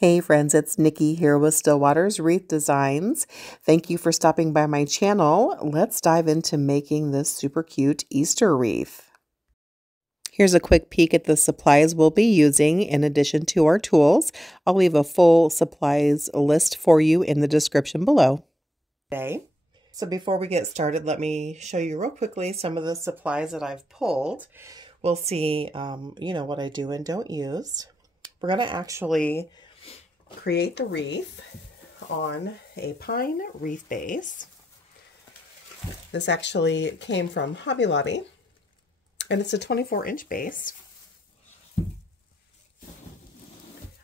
Hey friends, it's Nikki here with Stillwater's Wreath Designs. Thank you for stopping by my channel. Let's dive into making this super cute Easter wreath. Here's a quick peek at the supplies we'll be using in addition to our tools. I'll leave a full supplies list for you in the description below. So before we get started, let me show you real quickly some of the supplies that I've pulled. We'll see, what I do and don't use. We're going to actually create the wreath on a pine wreath base. This actually came from Hobby Lobby, and it's a 24-inch base.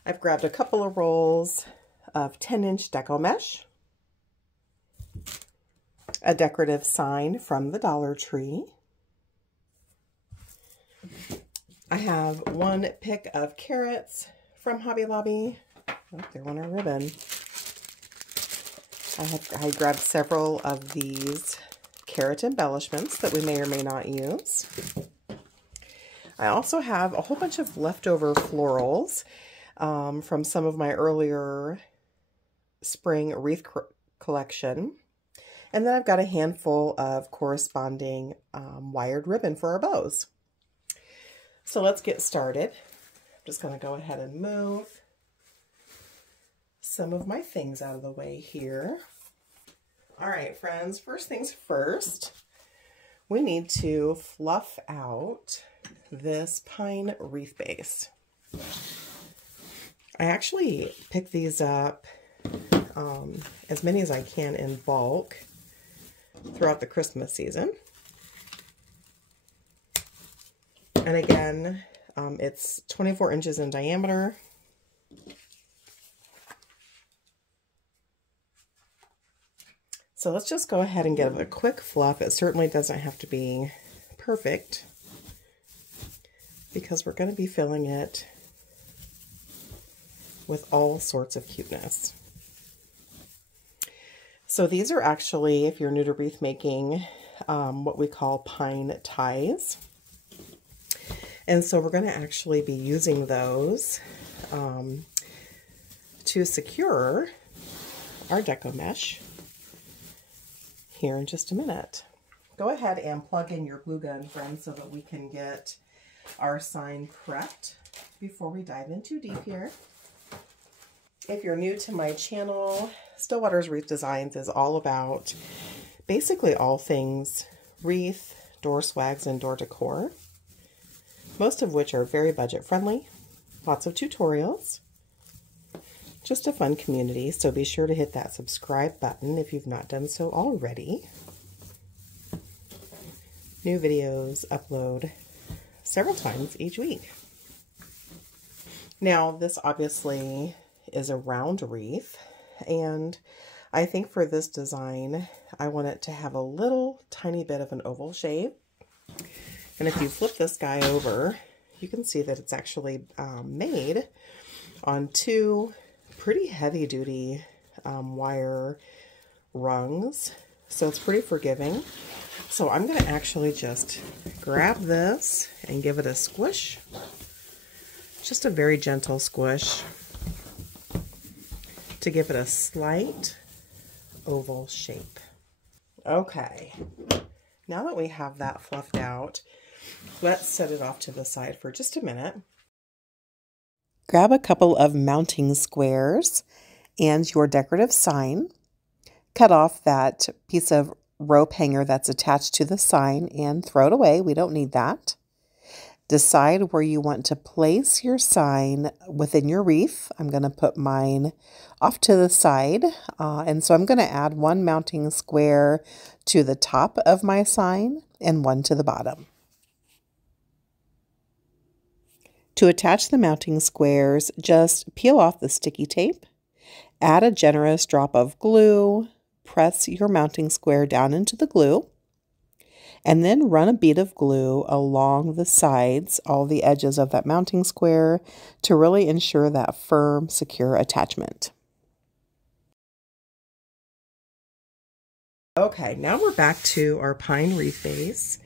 I've grabbed a couple of rolls of 10-inch Deco mesh, a decorative sign from the Dollar Tree. I have one pick of carrots from Hobby Lobby. Oh, they're on our ribbon. I grabbed several of these carrot embellishments that we may or may not use. I also have a whole bunch of leftover florals from some of my earlier spring wreath collection. And then I've got a handful of corresponding wired ribbon for our bows. So let's get started. I'm just going to go ahead and move some of my things out of the way here. All right, friends, first things first, we need to fluff out this pine wreath base. I actually pick these up as many as I can in bulk throughout the Christmas season. And again, it's 24 inches in diameter. So let's just go ahead and give it a quick fluff. It certainly doesn't have to be perfect because we're going to be filling it with all sorts of cuteness. So these are actually, if you're new to wreath making, what we call pine ties. And so we're going to actually be using those to secure our Deco mesh here in just a minute. Go ahead and plug in your glue gun, friends, so that we can get our sign prepped before we dive in too deep here. If you're new to my channel, Stillwater's Wreath Designs is all about basically all things wreath, door swags, and door decor, most of which are very budget friendly, lots of tutorials, just a fun community, so be sure to hit that subscribe button if you've not done so already. New videos upload several times each week. Now, this obviously is a round wreath, and I think for this design, I want it to have a little tiny bit of an oval shape. And if you flip this guy over, you can see that it's actually made on two pretty heavy-duty wire rungs, so it's pretty forgiving. So I'm going to actually just grab this and give it a squish, just a very gentle squish, to give it a slight oval shape. Okay, now that we have that fluffed out, let's set it off to the side for just a minute. Grab a couple of mounting squares and your decorative sign. Cut off that piece of rope hanger that's attached to the sign and throw it away. We don't need that. Decide where you want to place your sign within your wreath. I'm going to put mine off to the side. And so I'm going to add one mounting square to the top of my sign and one to the bottom. To attach the mounting squares, just peel off the sticky tape, add a generous drop of glue, press your mounting square down into the glue, and then run a bead of glue along the sides, all the edges of that mounting square, to really ensure that firm, secure attachment. Okay, now we're back to our pine wreath base,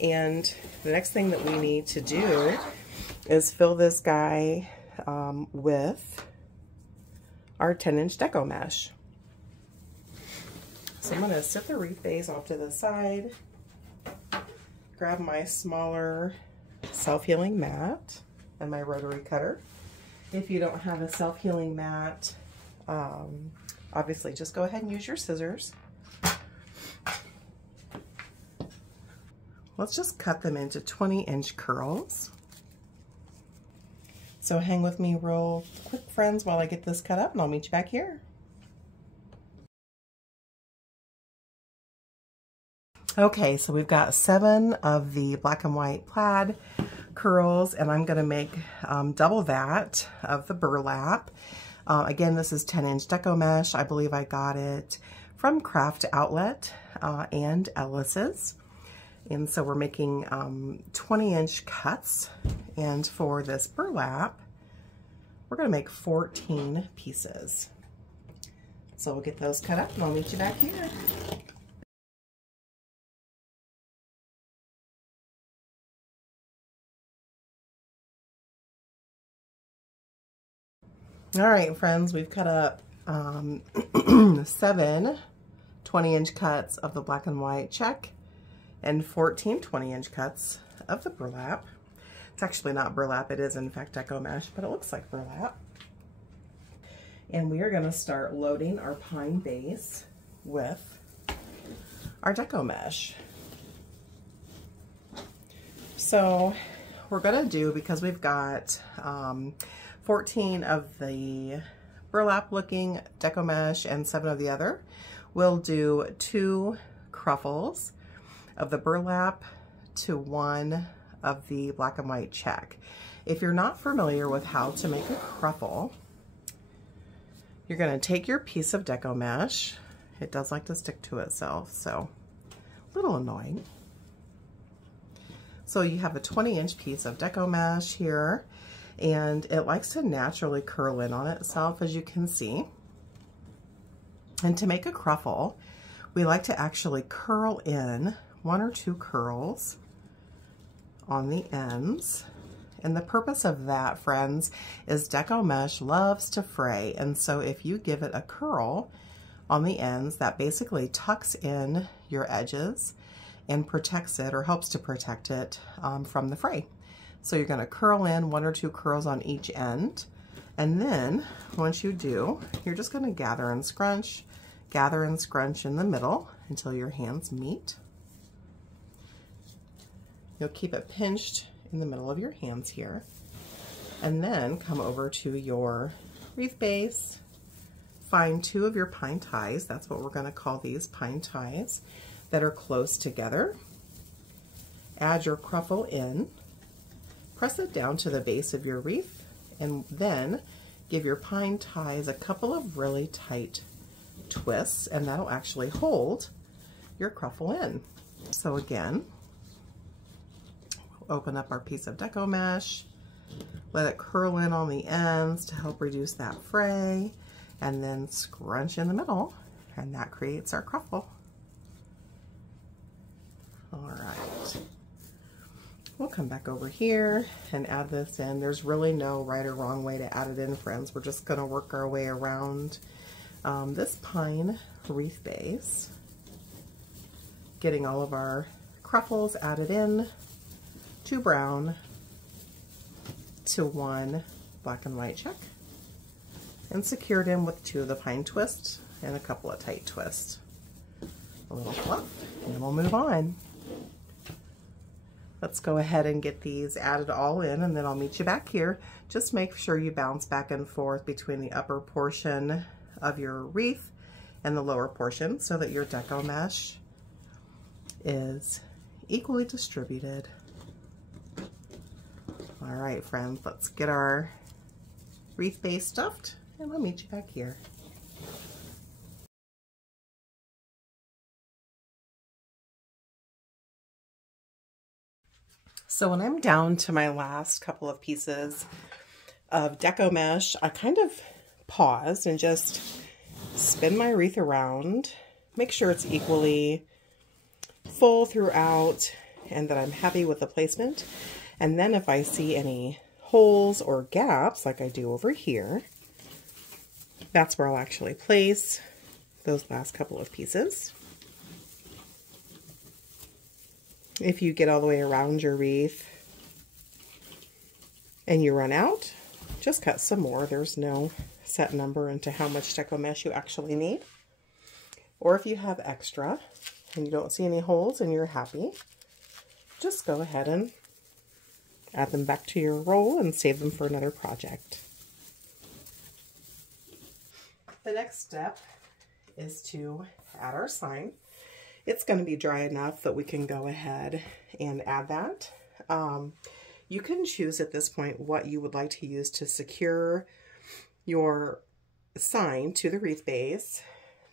and the next thing that we need to do is fill this guy with our 10-inch Deco mesh. So I'm going to set the wreath base off to the side, grab my smaller self-healing mat and my rotary cutter. If you don't have a self-healing mat, obviously just go ahead and use your scissors. Let's just cut them into 20-inch curls. So hang with me real quick, friends, while I get this cut up, and I'll meet you back here. Okay, so we've got 7 of the black and white plaid curls, and I'm going to make double that of the burlap. Again, this is 10-inch Deco mesh. I believe I got it from Craft Outlet and Ellis's. And so we're making 20-inch cuts, and for this burlap, we're going to make 14 pieces. So we'll get those cut up and I'll meet you back here. All right, friends, we've cut up 7 20-inch cuts of the black and white check and 14 20-inch cuts of the burlap. It's actually not burlap, it is in fact Deco mesh, but it looks like burlap. And we are going to start loading our pine base with our Deco mesh. So we're going to do, because we've got 14 of the burlap looking Deco mesh and 7 of the other, we'll do 2 cruffles of the burlap to 1 of the black and white check. If you're not familiar with how to make a cruffle, you're going to take your piece of Deco mesh. It does like to stick to itself, so a little annoying. So you have a 20-inch piece of Deco mesh here, and it likes to naturally curl in on itself, as you can see. And to make a cruffle, we like to actually curl in 1 or 2 curls on the ends. And the purpose of that, friends, is Deco mesh loves to fray. And so if you give it a curl on the ends, that basically tucks in your edges and protects it, or helps to protect it from the fray. So you're going to curl in 1 or 2 curls on each end. And then once you do, you're just going to gather and scrunch in the middle until your hands meet. You'll keep it pinched in the middle of your hands here, and then come over to your wreath base, find 2 of your pine ties. That's what we're going to call these, pine ties that are close together. Add your cruffle in, press it down to the base of your wreath, and then give your pine ties a couple of really tight twists, and that'll actually hold your cruffle in. So again, open up our piece of Deco mesh, let it curl in on the ends to help reduce that fray, and then scrunch in the middle, and that creates our cruffle. All right, we'll come back over here and add this in. There's really no right or wrong way to add it in, friends. We're just going to work our way around this pine wreath base, getting all of our cruffles added in, 2 brown to 1 black and white check, and secured in with 2 of the pine twists and a couple of tight twists. A little fluff, and then we'll move on. Let's go ahead and get these added all in, and then I'll meet you back here. Just make sure you bounce back and forth between the upper portion of your wreath and the lower portion so that your Deco mesh is equally distributed. All right, friends, let's get our wreath base stuffed, and I'll meet you back here. So when I'm down to my last couple of pieces of Deco mesh, I kind of pause and just spin my wreath around, make sure it's equally full throughout, and that I'm happy with the placement. And then if I see any holes or gaps, like I do over here, That's where I'll actually place those last couple of pieces. If you get all the way around your wreath and you run out, just cut some more. There's no set number into how much deco mesh you actually need. Or if you have extra and you don't see any holes and you're happy, just go ahead and add them back to your roll and save them for another project. The next step is to add our sign. It's going to be dry enough that we can go ahead and add that. You can choose at this point what you would like to use to secure your sign to the wreath base.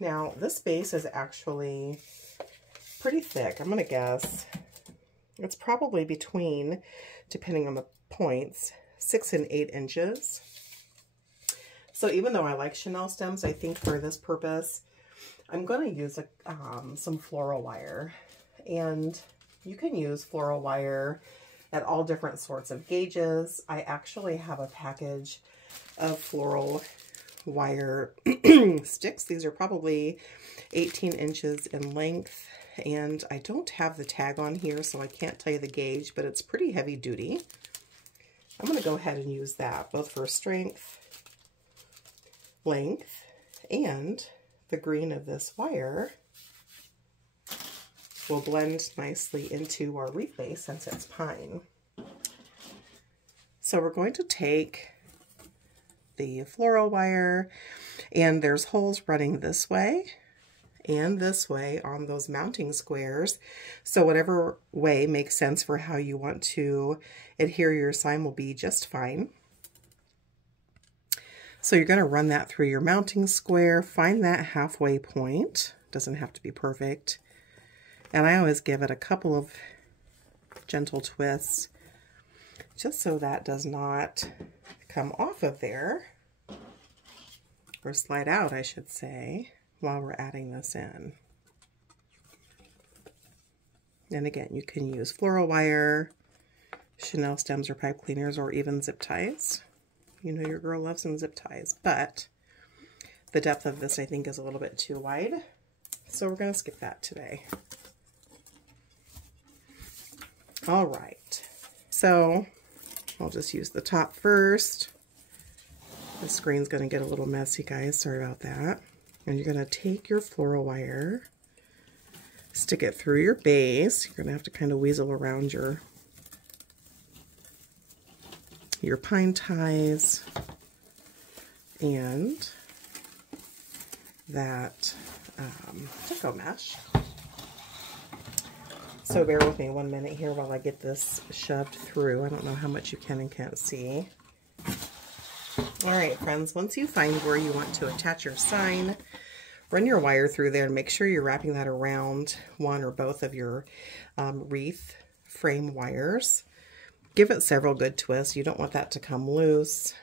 Now, this base is actually pretty thick. I'm going to guess it's probably between, depending on the points, 6 and 8 inches. So even though I like chenille stems, I think for this purpose, I'm going to use some floral wire. And you can use floral wire at all different sorts of gauges. I actually have a package of floral wire sticks. These are probably 18 inches in length. And I don't have the tag on here, so I can't tell you the gauge, but it's pretty heavy duty. I'm going to go ahead and use that, both for strength, length, and the green of this wire will blend nicely into our wreath base since it's pine. So we're going to take the floral wire, and there's holes running this way and this way on those mounting squares. So whatever way makes sense for how you want to adhere your sign will be just fine. So you're going to run that through your mounting square, find that halfway point. Doesn't have to be perfect. And I always give it a couple of gentle twists just so that does not come off of there, or slide out, I should say, while we're adding this in. And again, you can use floral wire, chenille stems or pipe cleaners, or even zip ties. You know your girl loves some zip ties, but the depth of this I think is a little bit too wide, so we're going to skip that today. All right, so I'll just use the top first. The screen's going to get a little messy, guys, sorry about that. And you're going to take your floral wire, stick it through your base. You're going to have to kind of weasel around your pine ties and that deco mesh. So bear with me 1 minute here while I get this shoved through. I don't know how much you can and can't see. All right, friends, once you find where you want to attach your sign, run your wire through there and make sure you're wrapping that around one or both of your wreath frame wires. Give it several good twists. You don't want that to come loose.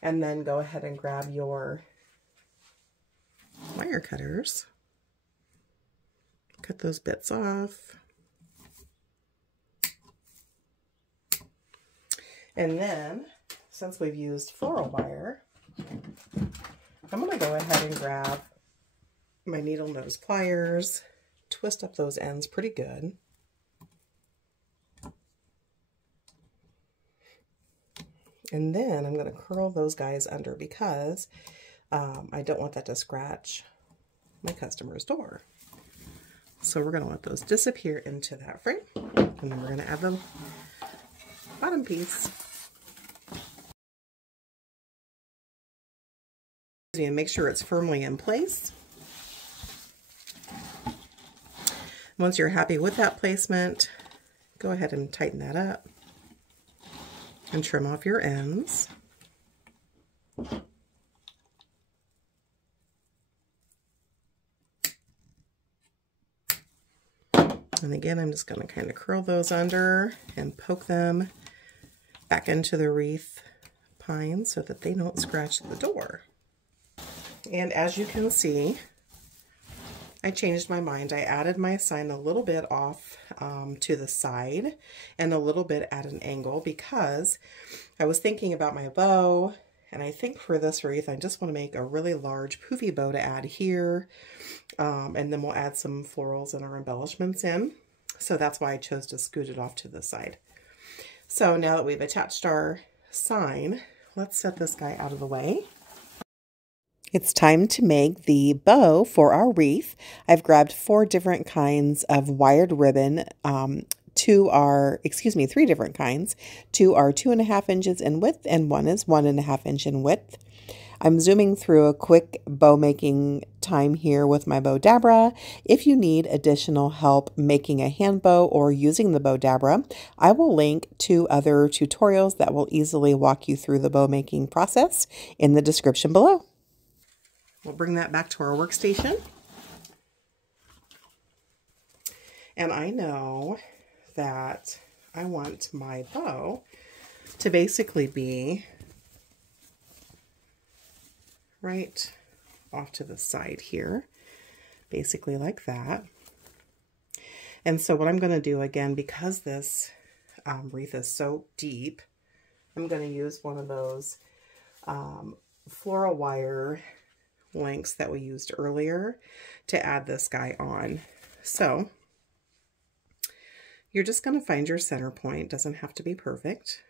And then go ahead and grab your wire cutters. Cut those bits off. And then, since we've used floral wire, I'm going to go ahead and grab my needle nose pliers, twist up those ends pretty good. And then I'm going to curl those guys under because I don't want that to scratch my customer's door. So we're going to let those disappear into that frame. And then we're going to add the bottom piece. And make sure it's firmly in place. Once you're happy with that placement, go ahead and tighten that up and trim off your ends. And again, I'm just going to kind of curl those under and poke them back into the wreath pine so that they don't scratch the door. And as you can see, I changed my mind. I added my sign a little bit off to the side and a little bit at an angle because I was thinking about my bow And I think for this wreath, I just want to make a really large poofy bow to add here. And then we'll add some florals and our embellishments in. So that's why I chose to scoot it off to the side. So now that we've attached our sign, let's set this guy out of the way. It's time to make the bow for our wreath. I've grabbed 4 different kinds of wired ribbon. 3 different kinds. 2 are 2.5 inches in width and 1 is 1.5 inch in width. I'm zooming through a quick bow making time here with my bow dabra. If you need additional help making a hand bow or using the bow dabra, I will link to other tutorials that will easily walk you through the bow making process in the description below. We'll bring that back to our workstation. And I know that I want my bow to basically be right off to the side here, basically like that. And so what I'm going to do, again, because this wreath is so deep, I'm going to use one of those floral wire links that we used earlier to add this guy on. So you're just going to find your center point, doesn't have to be perfect,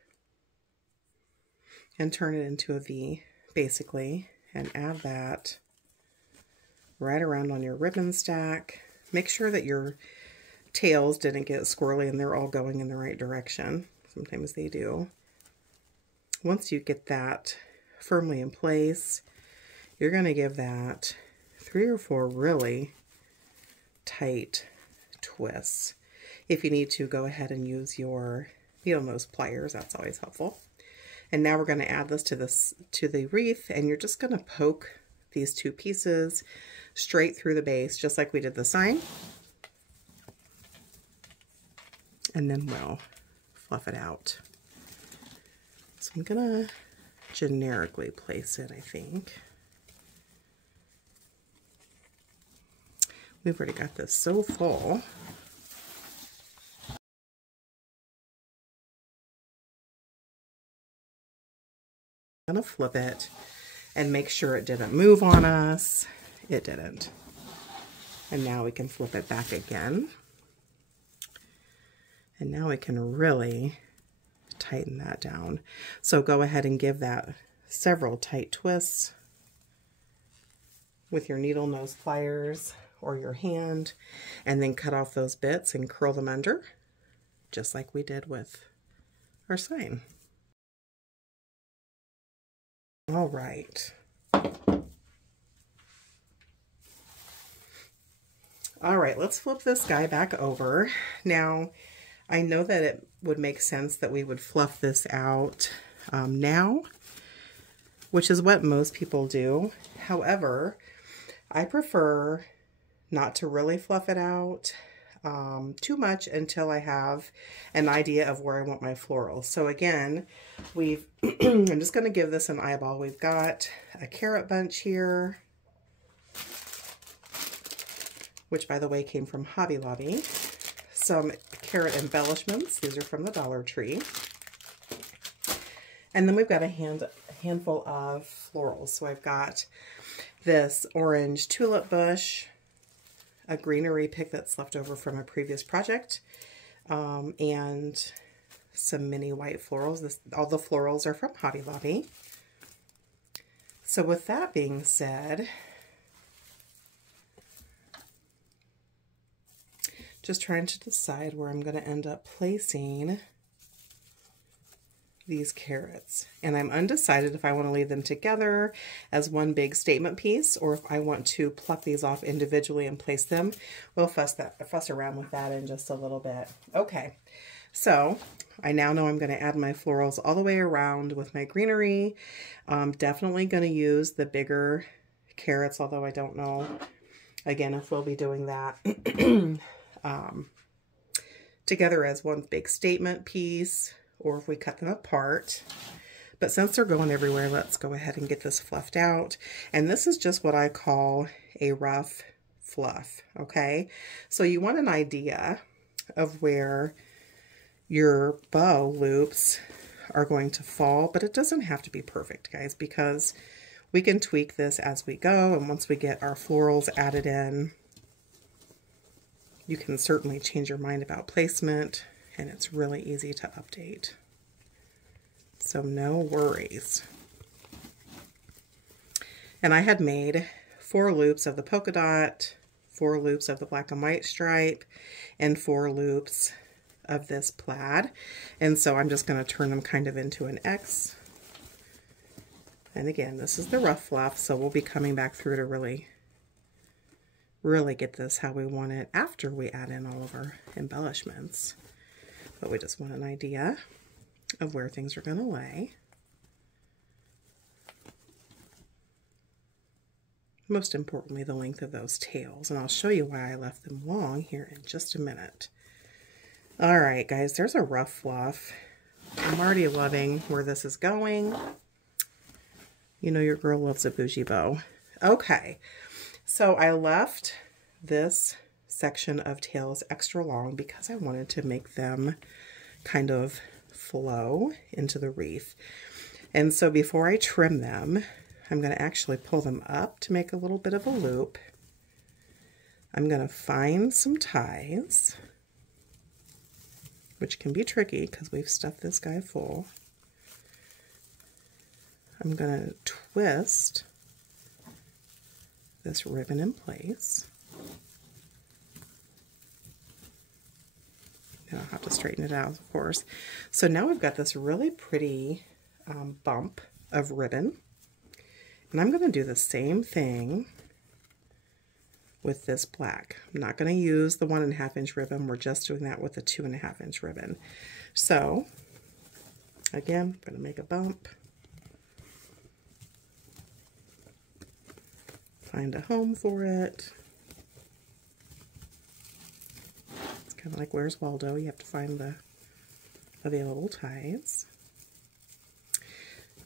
and turn it into a V basically, and add that right around on your ribbon stack. Make sure that your tails didn't get squirrely and they're all going in the right direction. Sometimes they do. Once you get that firmly in place, you're going to give that 3 or 4 really tight twists. If you need to, go ahead and use your needle nose pliers. That's always helpful. And now we're going to add this to the wreath, and you're just going to poke these 2 pieces straight through the base, just like we did the sign. And then we'll fluff it out. So I'm going to generically place it, I think. We've already got this so full. I'm going to flip it and make sure it didn't move on us. It didn't. And now we can flip it back again. And now we can really tighten that down. So go ahead and give that several tight twists with your needle nose pliers or your hand, and then cut off those bits and curl them under, just like we did with our sign. All right. All right, let's flip this guy back over. Now, I know that it would make sense that we would fluff this out now, which is what most people do. However, I prefer not to really fluff it out too much until I have an idea of where I want my florals. So again, I'm just going to give this an eyeball. We've got a carrot bunch here, which by the way came from Hobby Lobby. Some carrot embellishments. These are from the Dollar Tree. And then we've got a handful of florals. So I've got this orange tulip bush, a greenery pick that's left over from a previous project, and some mini white florals. All the florals are from Hobby Lobby. So with that being said, just trying to decide where I'm going to end up placing these carrots. And I'm undecided if I want to leave them together as one big statement piece or if I want to pluck these off individually and place them. We'll fuss around with that in just a little bit. Okay, so I now know I'm going to add my florals all the way around with my greenery. Definitely going to use the bigger carrots, although I don't know, again, if we'll be doing that together as one big statement piece, or if we cut them apart. But since they're going everywhere, let's go ahead and get this fluffed out. And this is just what I call a rough fluff, okay? So you want an idea of where your bow loops are going to fall, but it doesn't have to be perfect, guys, because we can tweak this as we go, and once we get our florals added in, you can certainly change your mind about placement, and it's really easy to update. So no worries. And I had made 4 loops of the polka dot, 4 loops of the black and white stripe, and 4 loops of this plaid. And so I'm just going to turn them kind of into an X. And again, this is the rough fluff, so we'll be coming back through to really get this how we want it after we add in all of our embellishments. But we just want an idea of where things are going to lay. Most importantly, the length of those tails, and I'll show you why I left them long here in just a minute. All right, guys, there's a rough fluff. I'm already loving where this is going. You know your girl loves a bougie bow. Okay, so I left this section of tails extra long because I wanted to make them kind of flow into the wreath. And so before I trim them, I'm going to actually pull them up to make a little bit of a loop. I'm going to find some ties, which can be tricky because we've stuffed this guy full. I'm going to twist this ribbon in place. And I'll have to straighten it out, of course. So now we've got this really pretty bump of ribbon. And I'm going to do the same thing with this black. I'm not going to use the 1.5 inch ribbon. We're just doing that with the 2.5 inch ribbon. So again, I'm going to make a bump. Find a home for it. It's kind of like Where's Waldo? You have to find the available ties.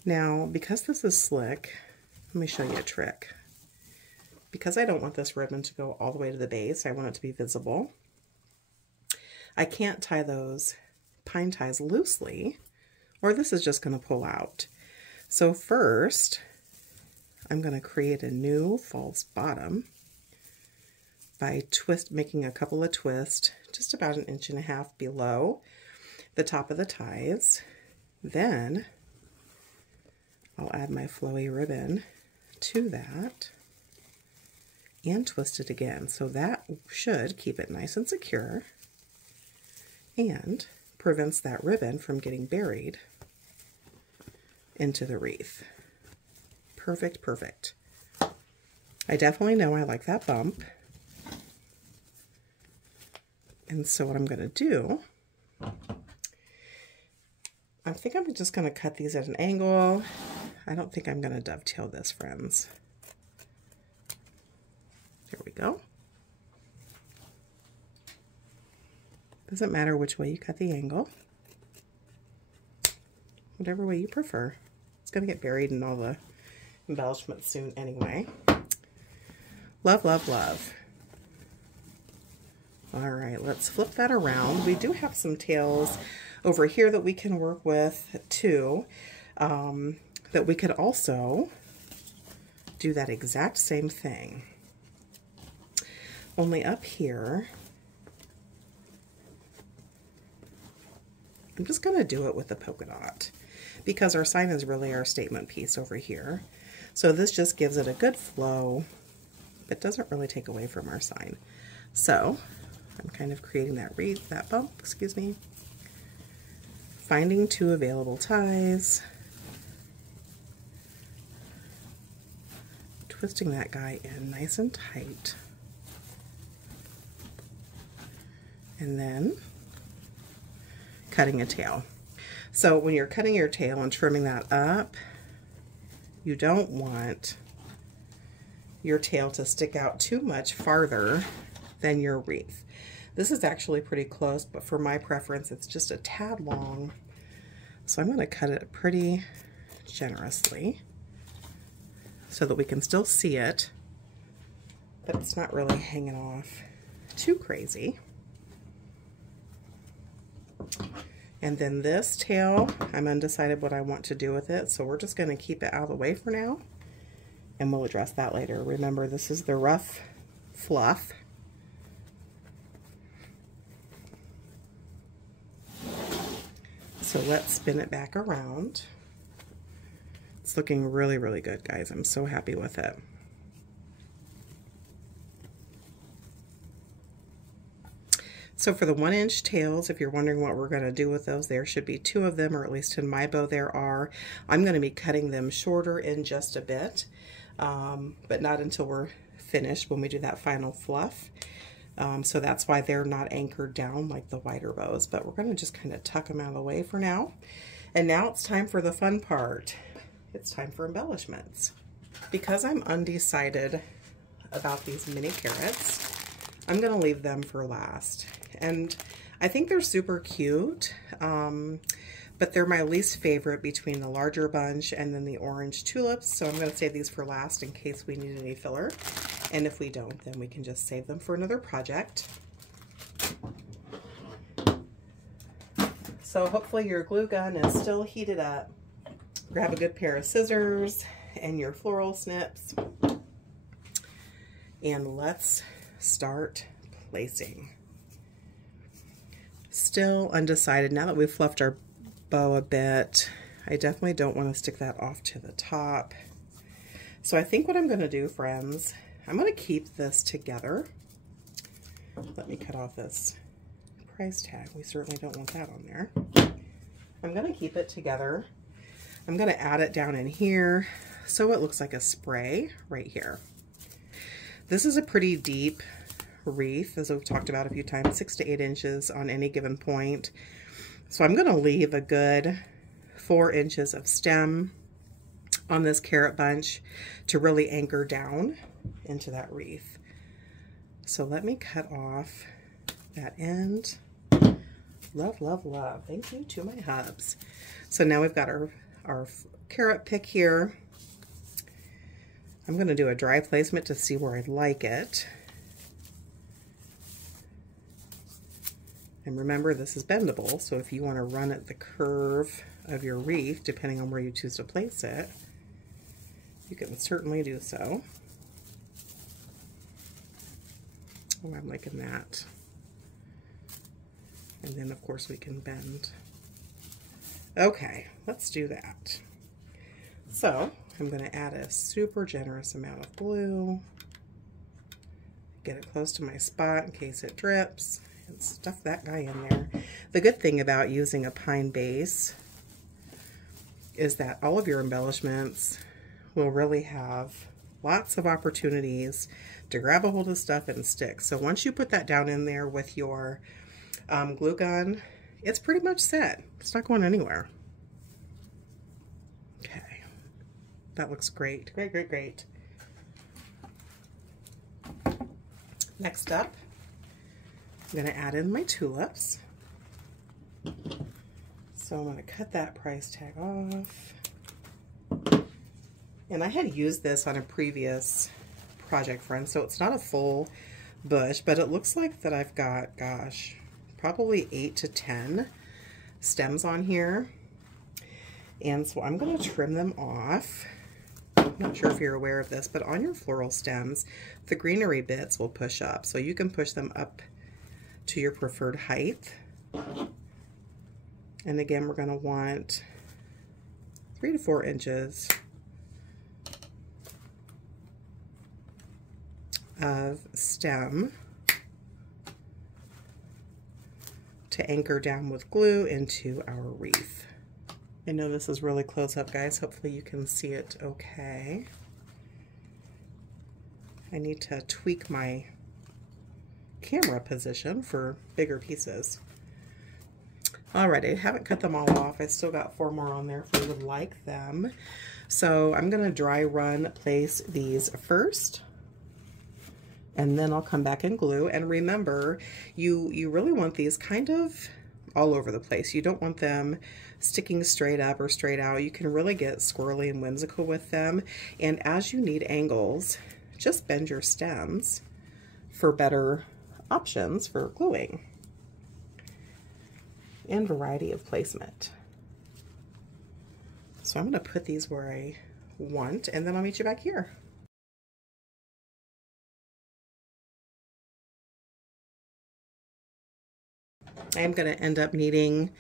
Now, because this is slick, let me show you a trick. Because I don't want this ribbon to go all the way to the base, I want it to be visible. I can't tie those pine ties loosely, or this is just going to pull out. So first, I'm going to create a new false bottom by making a couple of twists, just about 1.5 inches below the top of the ties. Then I'll add my flowy ribbon to that and twist it again. So that should keep it nice and secure and prevents that ribbon from getting buried into the wreath. Perfect, perfect. I definitely know I like that bump. And so what I'm going to do, I think I'm just going to cut these at an angle. I don't think I'm going to dovetail this, friends. There we go. Doesn't matter which way you cut the angle. Whatever way you prefer. It's going to get buried in all the embellishments soon anyway. Love, love, love. All right, let's flip that around. We do have some tails over here that we can work with too. That we could also do that exact same thing. Only up here, I'm just going to do it with the polka dot because our sign is really our statement piece over here. So this just gives it a good flow, but doesn't really take away from our sign. So I'm kind of creating that bump, excuse me. Finding 2 available ties. Twisting that guy in nice and tight. And then cutting a tail. So when you're cutting your tail and trimming that up, you don't want your tail to stick out too much farther than your wreath. This is actually pretty close, but for my preference, it's just a tad long. So I'm going to cut it pretty generously so that we can still see it, but it's not really hanging off too crazy. And then this tail, I'm undecided what I want to do with it, so we're just going to keep it out of the way for now, and we'll address that later. Remember, this is the rough fluff. So let's spin it back around. It's looking really, really good, guys. I'm so happy with it. So for the 1-inch tails, if you're wondering what we're going to do with those, there should be 2 of them, or at least in my bow there are. I'm going to be cutting them shorter in just a bit, but not until we're finished when we do that final fluff. So that's why they're not anchored down like the wider bows, but we're going to just kind of tuck them out of the way for now. And now it's time for the fun part. It's time for embellishments. Because I'm undecided about these mini carrots, I'm going to leave them for last. And I think they're super cute, but they're my least favorite between the larger bunch and then the orange tulips. So I'm going to save these for last in case we need any filler. And if we don't, then we can just save them for another project. So hopefully your glue gun is still heated up. Grab a good pair of scissors and your floral snips. And let's start placing. Still undecided. Now that we've fluffed our bow a bit, I definitely don't want to stick that off to the top. So I think what I'm going to do, friends, I'm going to keep this together. Let me cut off this price tag. We certainly don't want that on there. I'm going to keep it together. I'm going to add it down in here so it looks like a spray right here. This is a pretty deep wreath, as we've talked about a few times, 6 to 8 inches on any given point. So I'm going to leave a good 4 inches of stem on this carrot bunch to really anchor down into that wreath. So let me cut off that end. Love, love, love. Thank you to my hubs. So now we've got our carrot pick here. I'm going to do a dry placement to see where I'd like it. And remember, this is bendable, so if you want to run at the curve of your wreath, depending on where you choose to place it, you can certainly do so. Oh, I'm liking that. And then, of course, we can bend. Okay, let's do that. So, I'm going to add a super generous amount of glue. Get it close to my spot in case it drips. And stuff that guy in there. The good thing about using a pine base is that all of your embellishments will really have lots of opportunities to grab a hold of stuff and stick. So once you put that down in there with your glue gun, it's pretty much set. It's not going anywhere. Okay, that looks great. Great, great, great. Next up, I'm going to add in my tulips. So I'm going to cut that price tag off. And I had used this on a previous project, friends, so it's not a full bush, but it looks like that I've got, gosh, probably 8 to 10 stems on here. And so I'm going to trim them off. I'm not sure if you're aware of this, but on your floral stems, the greenery bits will push up. So you can push them up to your preferred height. And again, we're going to want 3 to 4 inches of stem to anchor down with glue into our wreath. I know this is really close up, guys. Hopefully you can see it okay. I need to tweak my camera position for bigger pieces. Alrighty, I haven't cut them all off. I still got 4 more on there if you would like them. So I'm going to dry run place these first, and then I'll come back and glue. And remember, you really want these kind of all over the place. You don't want them sticking straight up or straight out. You can really get squirrely and whimsical with them. And as you need angles, just bend your stems for better options for gluing. and variety of placement. So I'm going to put these where I want, and then I'll meet you back here. I am going to end up needing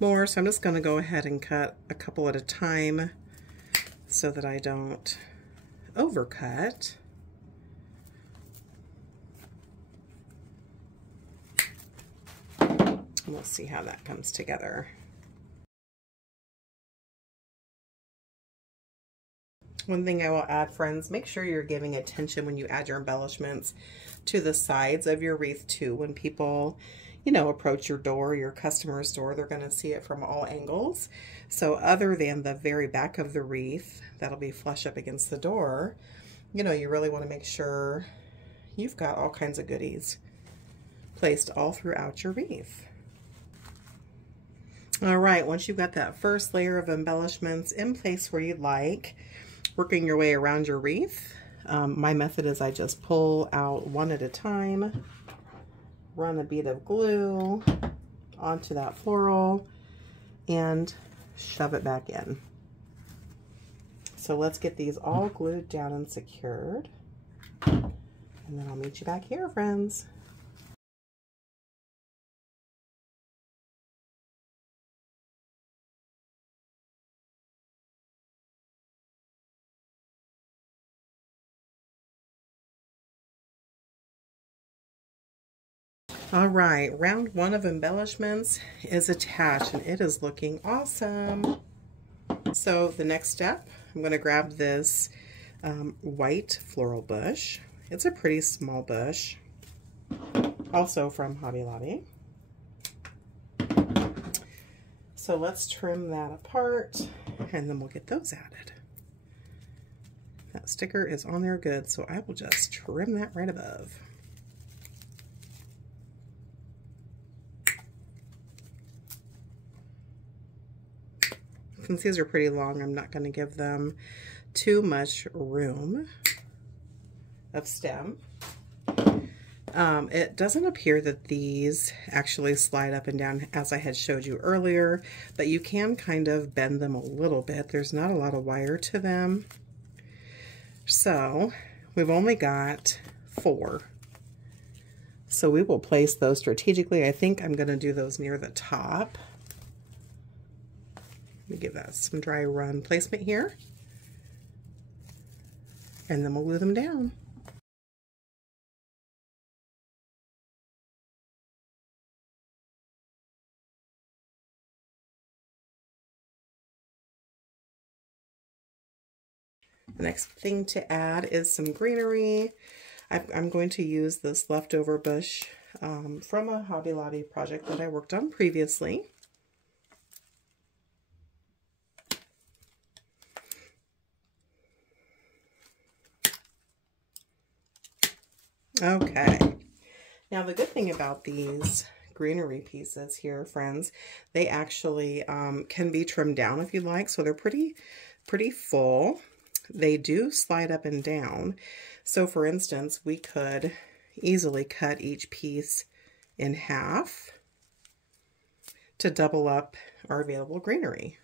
more, so I'm just going to go ahead and cut a couple at a time so that I don't overcut. And we'll see how that comes together. One thing I will add, friends, make sure you're giving attention when you add your embellishments to the sides of your wreath too. When people, you know, approach your door, your customer's door, they're going to see it from all angles. So other than the very back of the wreath, that'll be flush up against the door, you know, you really want to make sure you've got all kinds of goodies placed all throughout your wreath. All right, once you've got that first layer of embellishments in place where you'd like, working your way around your wreath, my method is I just pull out one at a time, run a bead of glue onto that floral, and shove it back in. So let's get these all glued down and secured, and then I'll meet you back here, friends. All right, round one of embellishments is attached, and it is looking awesome. So the next step, I'm going to grab this white floral bush. It's a pretty small bush, also from Hobby Lobby. So let's trim that apart, and then we'll get those added. That sticker is on there good, so I will just trim that right above. Since these are pretty long, I'm not going to give them too much room of stem. It doesn't appear that these actually slide up and down as I had showed you earlier, but you can kind of bend them a little bit. There's not a lot of wire to them. So we've only got 4. So we will place those strategically. I think I'm going to do those near the top. Let me give that some dry run placement here, and then we'll glue them down. The next thing to add is some greenery. I'm going to use this leftover bush from a Hobby Lobby project that I worked on previously. Okay, now the good thing about these greenery pieces here, friends, they actually can be trimmed down if you like, so they're pretty full. They do slide up and down. So for instance, we could easily cut each piece in half to double up our available greenery,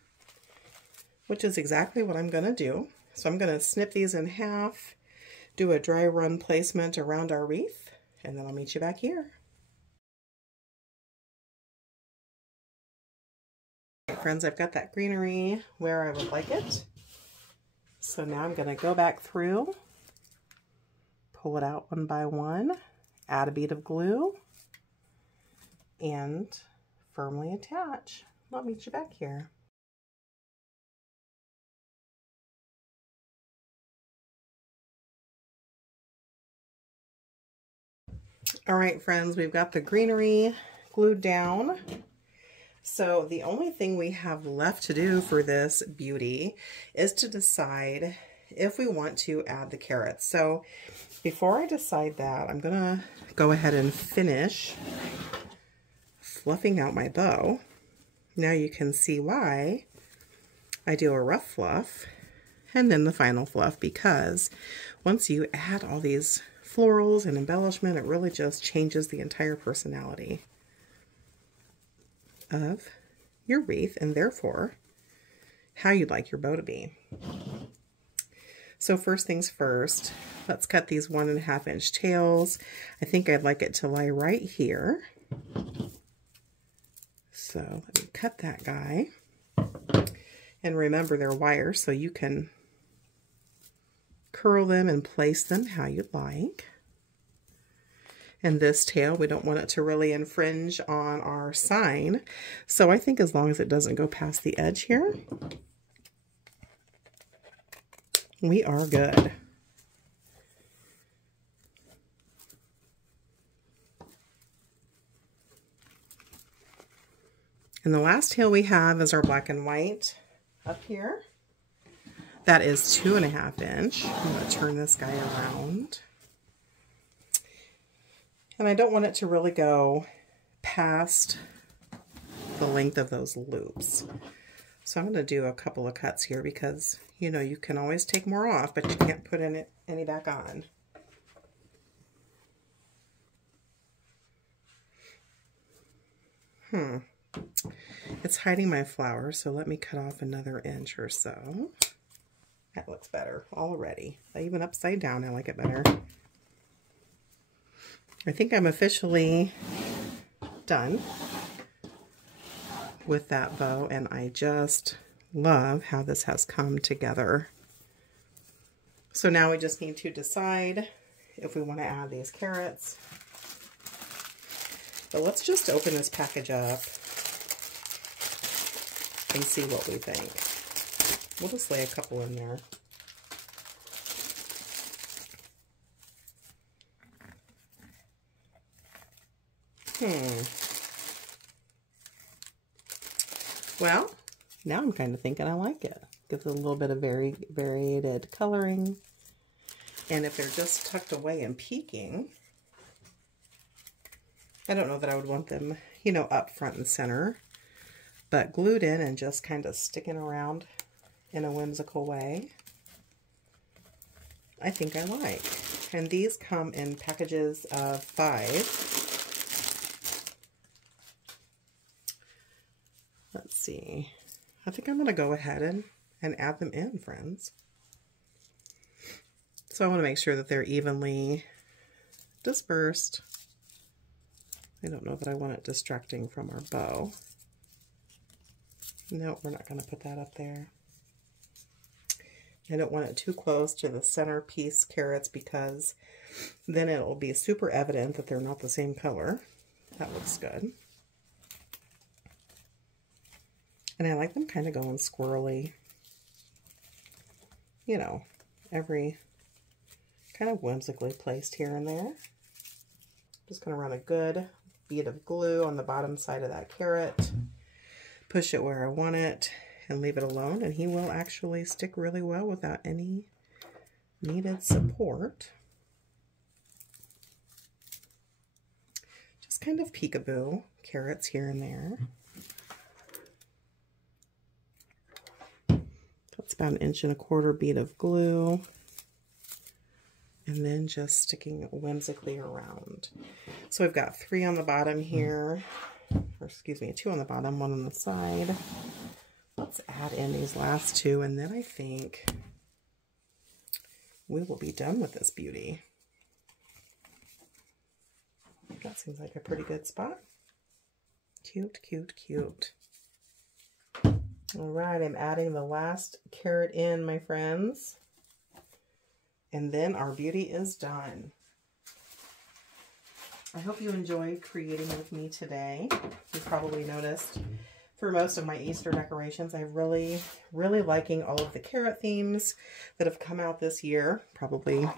which is exactly what I'm going to do. So I'm going to snip these in half, do a dry run placement around our wreath, and then I'll meet you back here. Okay, friends, I've got that greenery where I would like it. So now I'm going to go back through, pull it out one by one, add a bead of glue, and firmly attach. I'll meet you back here. All right, friends, we've got the greenery glued down. So the only thing we have left to do for this beauty is to decide if we want to add the carrots. So before I decide that, I'm gonna go ahead and finish fluffing out my bow. Now you can see why I do a rough fluff and then the final fluff, because once you add all these florals and embellishment, it really just changes the entire personality of your wreath and therefore how you'd like your bow to be. So first things first, let's cut these 1.5 inch tails. I think I'd like it to lie right here. So let me cut that guy. And remember, they're wires, so you can curl them and place them how you'd like. And this tail, we don't want it to really infringe on our sign. So I think as long as it doesn't go past the edge here, we are good. And the last tail we have is our black and white up here. That is 2.5 inch. I'm going to turn this guy around. And I don't want it to really go past the length of those loops. So I'm going to do a couple of cuts here because, you know, you can always take more off, but you can't put any back on. It's hiding my flower, so let me cut off another inch or so. That looks better already. Even upside down, I like it better. I think I'm officially done with that bow, and I just love how this has come together. So now we just need to decide if we want to add these carrots. But let's just open this package up and see what we think. We'll just lay a couple in there. Well, now I'm kind of thinking I like it. Gives it a little bit of varied coloring. And if they're just tucked away and peeking, I don't know that I would want them, you know, up front and center, but glued in and just kind of sticking around in a whimsical way, I think I like. And these come in packages of 5. Let's see. I think I'm going to go ahead and add them in, friends. So I want to make sure that they're evenly dispersed. I don't know that I want it distracting from our bow. No, we're not going to put that up there. I don't want it too close to the centerpiece carrots because then it will be super evident that they're not the same color. That looks good. And I like them kind of going squirrely. You know, every kind of whimsically placed here and there. Just going to run a good bead of glue on the bottom side of that carrot. Push it where I want it and leave it alone. And he will actually stick really well without any needed support. Just kind of peekaboo carrots here and there. It's about 1.25 inch bead of glue. And then just sticking whimsically around. So we've got 3 on the bottom here. Or excuse me, 2 on the bottom, 1 on the side. Let's add in these last 2, and then I think we will be done with this beauty. That seems like a pretty good spot. Cute, cute, cute. All right, I'm adding the last carrot in, my friends. And then our beauty is done. I hope you enjoyed creating with me today. You probably noticed for most of my Easter decorations, I'm really liking all of the carrot themes that have come out this year. Probably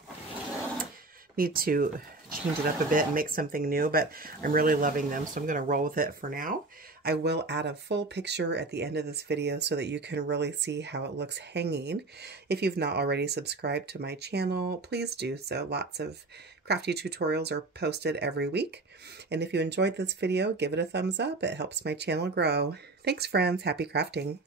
need to change it up a bit and make something new, but I'm really loving them, so I'm going to roll with it for now. I will add a full picture at the end of this video so that you can really see how it looks hanging. If you've not already subscribed to my channel, please do so. Lots of crafty tutorials are posted every week. And if you enjoyed this video, give it a thumbs up. It helps my channel grow. Thanks, friends. Happy crafting.